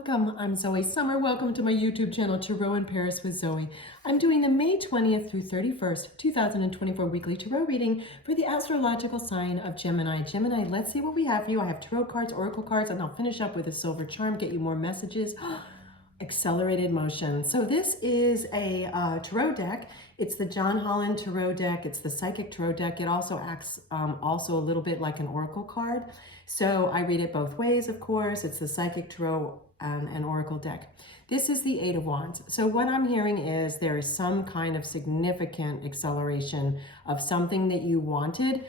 welcome. I'm Zoe Summer. Welcome to my YouTube channel, Tarot in Paris with Zoe. I'm doing the May 20th through 31st, 2024 weekly tarot reading for the astrological sign of Gemini. Gemini, let's see what we have for you. I have tarot cards, oracle cards, and I'll finish up with a silver charm, get you more messages. Accelerated motion. So this is a tarot deck. It's the John Holland tarot deck. It's the psychic tarot deck. It also acts also a little bit like an oracle card. So I read it both ways, of course. It's the psychic tarot and oracle deck. This is the Eight of Wands. So what I'm hearing is there is some kind of significant acceleration of something that you wanted,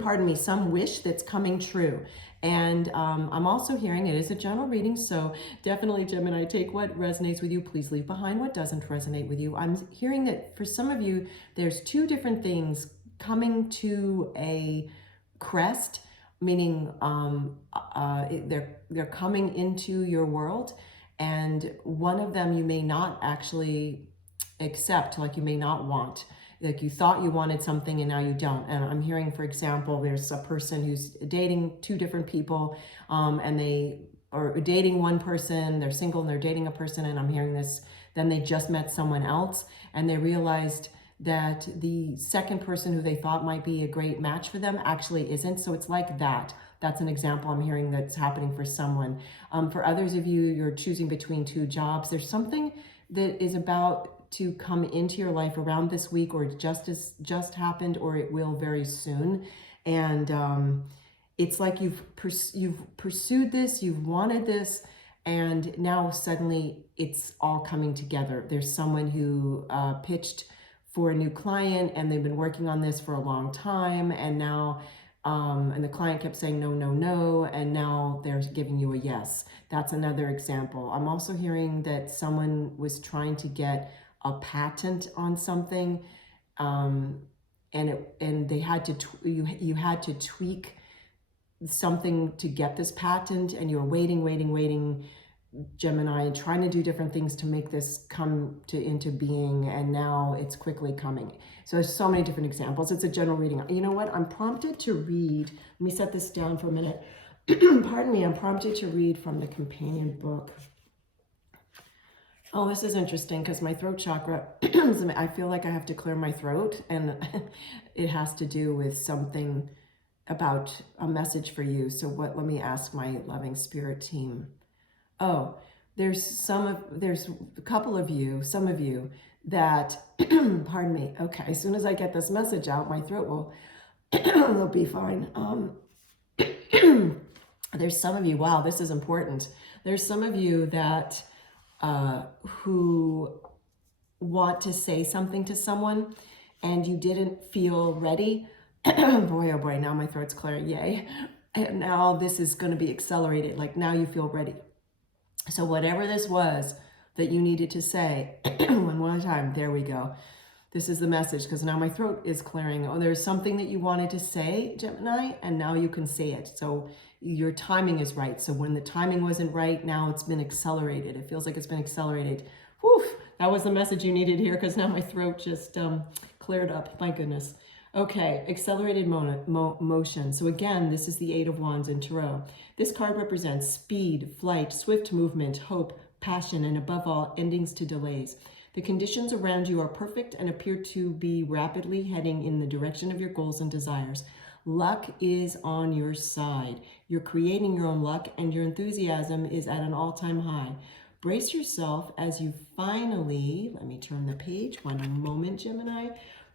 pardon me, some wish that's coming true. And I'm also hearing it is a general reading, so definitely, Gemini, take what resonates with you. Please leave behind what doesn't resonate with you. I'm hearing that for some of you, there's two different things coming to a crest, meaning they're coming into your world, and one of them you may not actually accept, like you may not want. Like you thought you wanted something and now you don't. And I'm hearing, for example, there's a person who's dating two different people and they are dating one person, they're single and they're dating a person, and I'm hearing this, then they just met someone else and they realized that the second person who they thought might be a great match for them actually isn't. So it's like that. That's an example I'm hearing that's happening for someone. For others of you, you're choosing between two jobs. There's something that is about to come into your life around this week, or just happened, or it will very soon. And it's like you've pursued this, you've wanted this, and now suddenly it's all coming together. There's someone who pitched for a new client and they've been working on this for a long time, and now and the client kept saying no, no, no, and now they're giving you a yes. That's another example. I'm also hearing that someone was trying to get a patent on something, and they had to you had to tweak something to get this patent, and you're waiting, Gemini, trying to do different things to make this come into being, and now it's quickly coming. So there's so many different examples. It's a general reading. You know what? I'm prompted to read. Let me set this down for a minute. Pardon me. I'm prompted to read from the companion book. Oh, this is interesting because my throat chakra, I feel like I have to clear my throat, and it has to do with something about a message for you. So let me ask my loving spirit team. Oh, there's a couple of you, some of you that, pardon me. Okay, as soon as I get this message out, my throat will be fine. There's some of you, wow, this is important. There's some of you that who want to say something to someone and you didn't feel ready. Boy, oh boy, now my throat's clearing, yay. And now this is going to be accelerated, like now you feel ready. So whatever this was that you needed to say, one more time, there we go. This is the message, because now my throat is clearing. Oh, there's something that you wanted to say, Gemini, and now you can say it. So your timing is right. So when the timing wasn't right, now it's been accelerated. It feels like it's been accelerated. Whew, that was the message you needed here, because now my throat just cleared up. My goodness. Okay, accelerated motion. So again, this is the Eight of Wands in Tarot. This card represents speed, flight, swift movement, hope, passion, and above all, endings to delays. The conditions around you are perfect and appear to be rapidly heading in the direction of your goals and desires. Luck is on your side. You're creating your own luck, and your enthusiasm is at an all-time high. Brace yourself as you finally, let me turn the page, one moment, Gemini.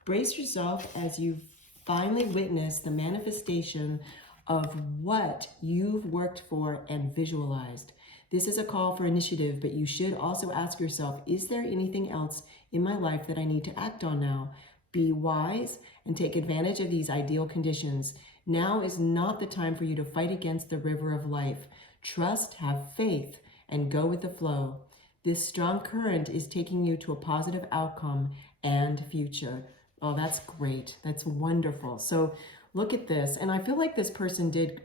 Brace yourself as you finally witness the manifestation of what you've worked for and visualized. This is a call for initiative, but you should also ask yourself, is there anything else in my life that I need to act on now? Be wise and take advantage of these ideal conditions. Now is not the time for you to fight against the river of life. Trust, have faith, and go with the flow. This strong current is taking you to a positive outcome and future. Oh, that's great. That's wonderful. So look at this. And I feel like this person did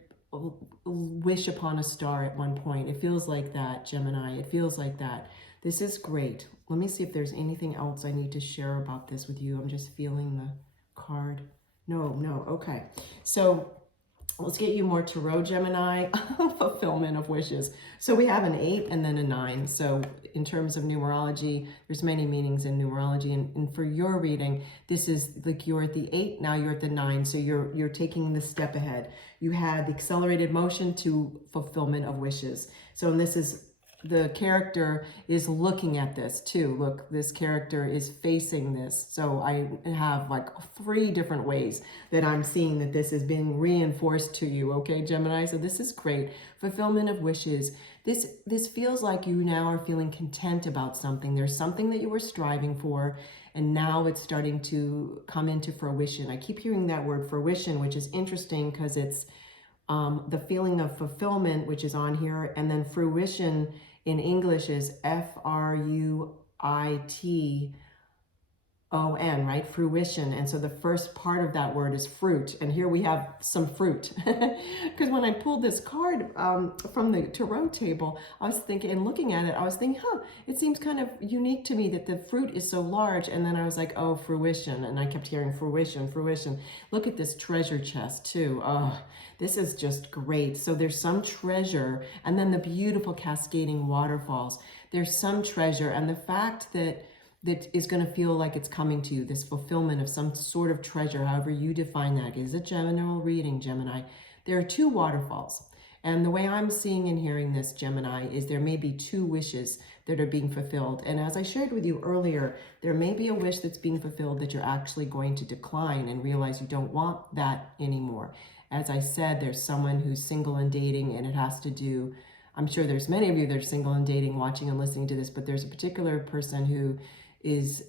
wish upon a star at one point. It feels like that, Gemini. It feels like that. This is great. Let me see if there's anything else I need to share about this with you. I'm just feeling the card. No. Okay. So Let's get you more tarot, Gemini. Fulfillment of wishes. So we have an 8 and then a 9. So in terms of numerology, there's many meanings in numerology. And for your reading, this is like you're at the 8, now you're at the 9. So you're taking the step ahead. You had the accelerated motion to fulfillment of wishes. So and this is the character is looking at this too. Look, this character is facing this. So I have like 3 different ways that I'm seeing that this is being reinforced to you. Okay, Gemini. So this is great. Fulfillment of wishes. This feels like you now are feeling content about something. There's something that you were striving for, and now it's starting to come into fruition. I keep hearing that word fruition, which is interesting because it's the feeling of fulfillment, which is on here, and then fruition in English is Fruition, right? Fruition. And so the first part of that word is fruit. And here we have some fruit. Because when I pulled this card from the tarot table, I was thinking, and looking at it, I was thinking, it seems kind of unique to me that the fruit is so large. And then I was like, oh, fruition. And I kept hearing fruition, fruition. Look at this treasure chest too. Oh, this is just great. So there's some treasure, and then the beautiful cascading waterfalls. There's some treasure, and the fact that is going to feel like it's coming to you, this fulfillment of some sort of treasure, however you define that. It is a general reading, Gemini. There are 2 waterfalls. And the way I'm seeing and hearing this, Gemini, is there may be 2 wishes that are being fulfilled. And as I shared with you earlier, there may be a wish that's being fulfilled that you're actually going to decline and realize you don't want that anymore. As I said, there's someone who's single and dating, and it has to do, I'm sure there's many of you that are single and dating, watching and listening to this, but there's a particular person who is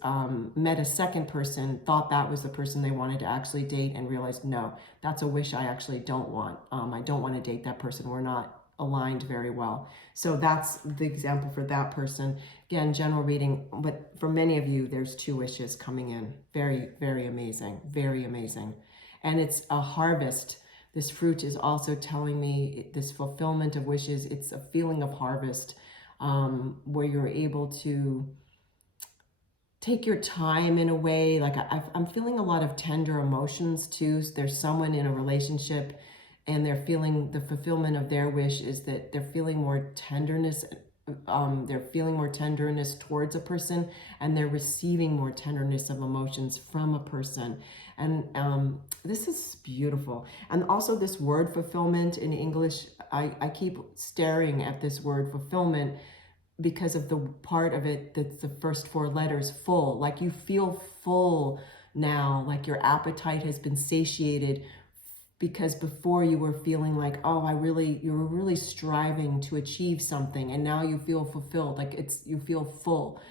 met a second person, thought that was the person they wanted to actually date, and realized, no, that's a wish I actually don't want. I don't want to date that person. We're not aligned very well. So that's the example for that person. Again, general reading, but for many of you, there's 2 wishes coming in. Very, very amazing. Very amazing. And it's a harvest. This fruit is also telling me this fulfillment of wishes. It's a feeling of harvest where you're able to take your time in a way. Like I'm feeling a lot of tender emotions too. There's someone in a relationship and they're feeling the fulfillment of their wish is that they're feeling more tenderness. They're feeling more tenderness towards a person, and they're receiving more tenderness of emotions from a person. And this is beautiful. And also this word fulfillment in English, I keep staring at this word fulfillment because of the part of it that's the first 4 letters, full. Like you feel full now, like your appetite has been satiated, because before you were feeling like, oh, you were really striving to achieve something, and now you feel fulfilled, like you feel full,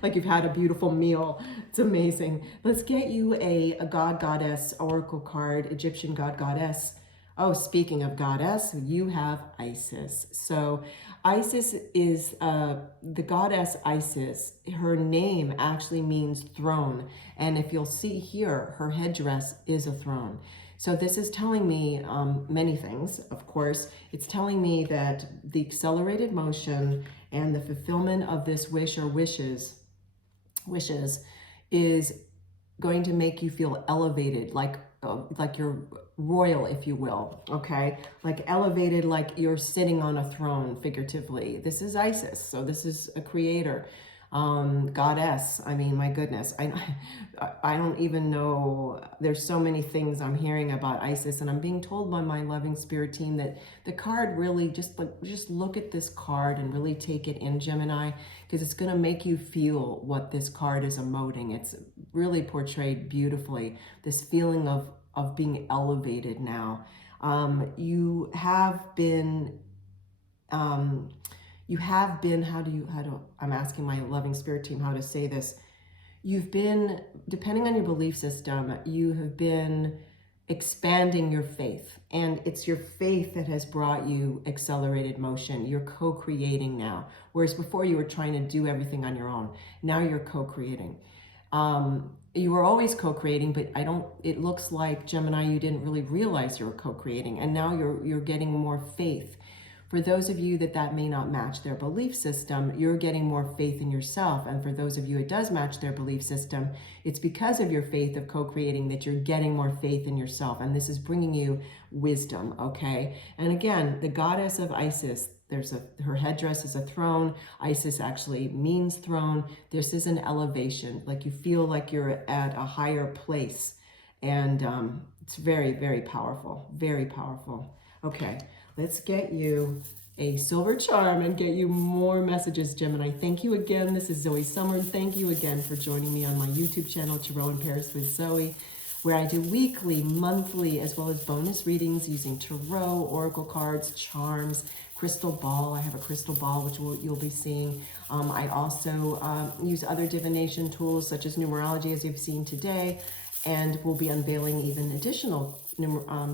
like you've had a beautiful meal. It's amazing. Let's get you a god, goddess, oracle card, Egyptian god, goddess. Oh, speaking of goddess, you have Isis. So Isis is the goddess Isis. Her name actually means throne. And if you'll see here, her headdress is a throne. So this is telling me many things, of course. It's telling me that the accelerated motion and the fulfillment of this wish or wishes is going to make you feel elevated, like you're royal, if you will, okay? Like elevated, like you're sitting on a throne, figuratively. This is Isis, so this is a creator, goddess. I mean, my goodness, I don't even know. There's so many things I'm hearing about Isis, and I'm being told by my loving spirit team that the card really just look at this card and really take it in, Gemini, because it's going to make you feel what this card is emoting. It's really portrayed beautifully, this feeling of being elevated now. You have been, I'm asking my loving spirit team how to say this. You've been, depending on your belief system, you have been expanding your faith, and it's your faith that has brought you accelerated motion. You're co-creating now, whereas before you were trying to do everything on your own. Now you're co-creating. You were always co-creating, but it looks like, Gemini, you didn't really realize you were co-creating, and now you're getting more faith. For those of you that may not match their belief system, you're getting more faith in yourself. And for those of you it does match their belief system, it's because of your faith of co-creating that you're getting more faith in yourself. And this is bringing you wisdom, okay? And again, the goddess of Isis, her headdress is a throne. Isis actually means throne. This is an elevation, like you feel like you're at a higher place. And it's very, very powerful, very powerful. Okay, let's get you a silver charm and get you more messages, Gemini. Thank you again. This is Zoe Summer. Thank you again for joining me on my YouTube channel, Tarot in Paris with Zoe, where I do weekly, monthly, as well as bonus readings using tarot, oracle cards, charms, crystal ball. I have a crystal ball, which you'll be seeing. I also use other divination tools, such as numerology, as you've seen today, and we'll be unveiling even additional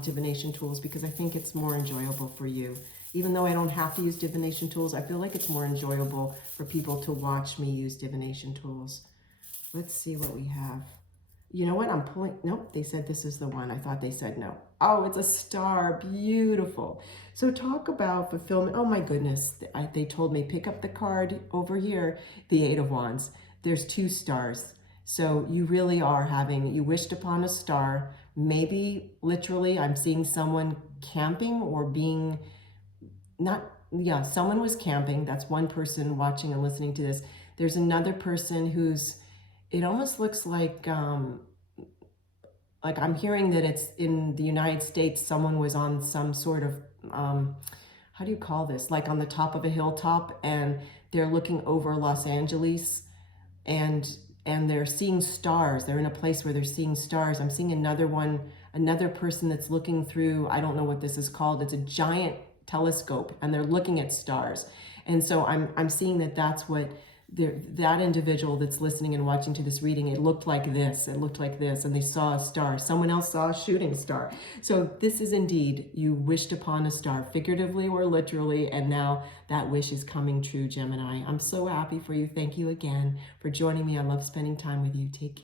divination tools because I think it's more enjoyable for you. Even though I don't have to use divination tools, I feel like it's more enjoyable for people to watch me use divination tools. Let's see what we have. You know what? I'm pulling. Nope, they said this is the one. I thought they said no. Oh, it's a star. Beautiful. So talk about fulfillment. Oh my goodness. They told me pick up the card over here, the Eight of Wands. There's 2 stars. So you really are you wished upon a star. Maybe literally I'm seeing someone camping or being someone was camping. That's one person watching and listening to this. There's another person it almost looks like I'm hearing that it's in the United States, someone was on some sort of, how do you call this? Like on the top of a hilltop and they're looking over Los Angeles and they're seeing stars. They're in a place where they're seeing stars. I'm seeing another person that's looking through, I don't know what this is called. It's a giant telescope and they're looking at stars. And so I'm seeing that's what that individual that's listening and watching to this reading, it looked like this, and they saw a star. Someone else saw a shooting star. So this is indeed, you wished upon a star, figuratively or literally, and now that wish is coming true, Gemini. I'm so happy for you. Thank you again for joining me. I love spending time with you. Take care.